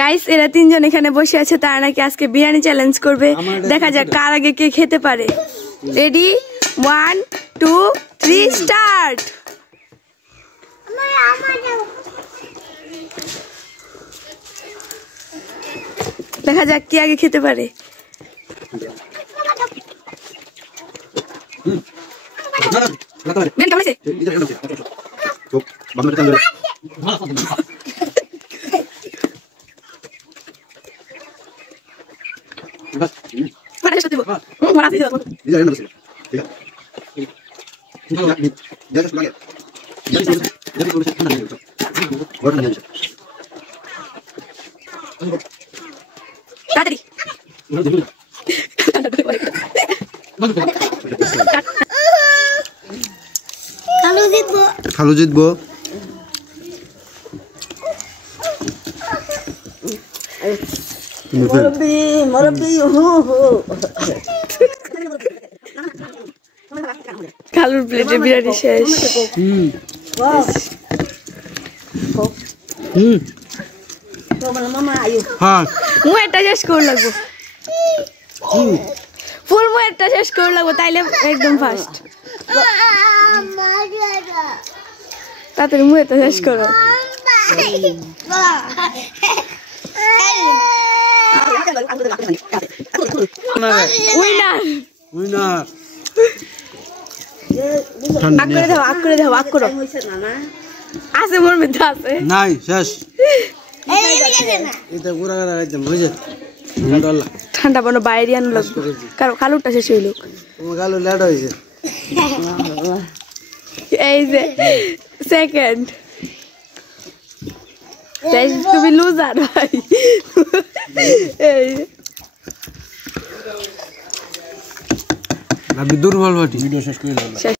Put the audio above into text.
Guys এরা তিনজন এখানে বসে আছে, তারা নাকি আজকে বিরিয়ানি চ্যালেঞ্জ করবে। দেখা যাক কার আগে কে খেতে পারে। Ready 1 2 3 start. দেখা যাক কে আগে খেতে পারে। খালু জিতবো। খালুর প্লেটে বিরিয়ানি শেষ। মুয়েরটা শেষ করে লাগবো, ফুল মুয়েরটা শেষ করে লাগবো, তাইলে একদম ফার্স্ট। তাড়াতাড়ি মুয়েরটা শেষ করো। Winner winner. আগ করে দাও, আগ করে দাও, আগ করো। আছে মোর মধ্যে আছে নাই শেষ। এটা পুরা করে একদম হইছে। ঠান্ডা বানো বাইরে আনো লাগবে, কারণ খালুরটা শেষ হইল। তোমার গালু লেট হইছে। এই যে সেকেন্ড, তুমি লুজার ভাই। এই দুর্বল বাটি ভিডিও শেষ করে দিলাম।